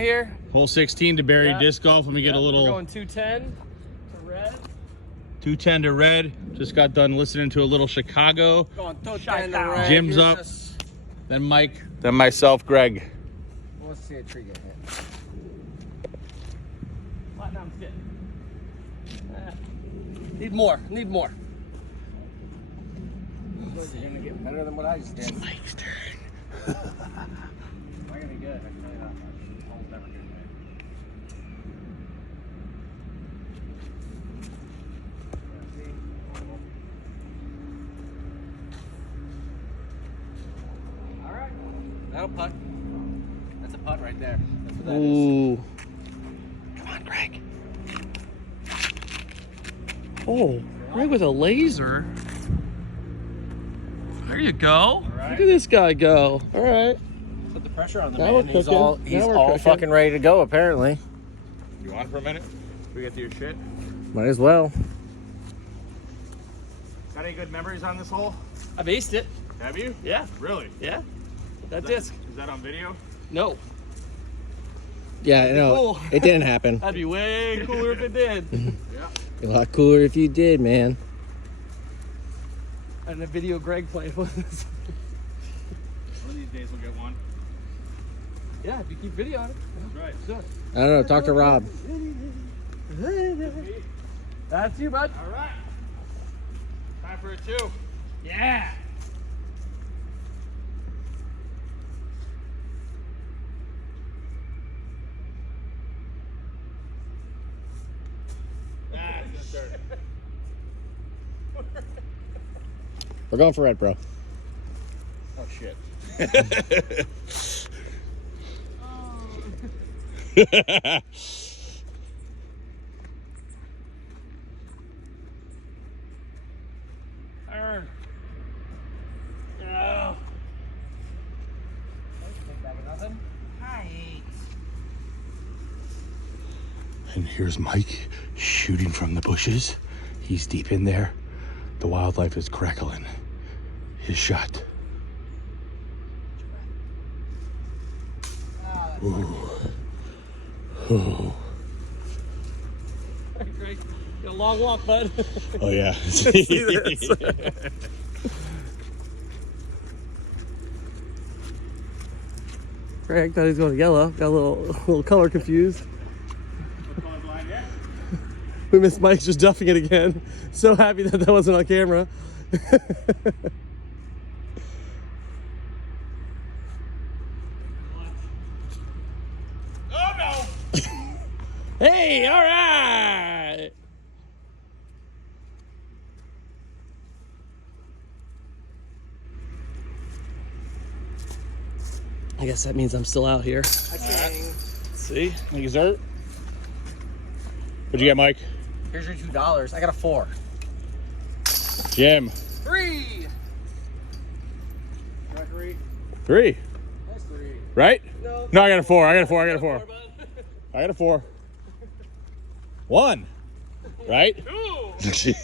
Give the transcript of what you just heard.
Here. Hole 16 DeBary disc golf. Let me get a little. We're going 210 to red. 210 to red. Just got done listening to a little Chicago. Going 210 to red. Jim's up. Then Mike. Then myself, Greg. Let's see a tree get hit. Platinum's hit. Need more. Need more. You're gonna get better than what I just did. It's Mike's turn. I'm gonna be good. I can tell you that much. Hole's never good, man. All right. That'll putt. That's a putt right there. That's what that is. Come on, Greg. Oh, Greg with a laser. There you go. Right. Look at this guy go. All right. Put the pressure on the Now man. we're He's cooking. all Now we're cooking. fucking ready to go, apparently. You on for a minute? We get to your shit. Might as well. Got any good memories on this hole? I've aced it. Have you? Yeah. Really? Yeah. That disc. Is that on video? No. Yeah, no, cool. it didn't happen. That'd be way cooler if it did. Yeah. A lot cooler if you did, man. And the video Greg played with us. One of these days we'll get one. Yeah, if you keep video on it. That's right. Sure. I don't know. Talk to Rob. That's you, bud. All right. Time for a 2. Yeah. That's the third. We're going for red, bro. Oh shit. No. And here's Mike shooting from the bushes. He's deep in there. The wildlife is crackling. His shot. Ooh. Ooh. Greg, got a long walk, bud. Oh yeah. See this? Greg thought he was going yellow. Got a little color confused. We missed Mike just duffing it again. So happy that wasn't on camera. Oh no! Hey, all right. I guess that means I'm still out here. See? Any dessert? What'd you get, Mike? Here's your $2. I got a 4. Jim. 3. 3. That's 3. Right? No. No, I got a 4. I got a 4. I got a 4. I got a 4. 1. Right? 2.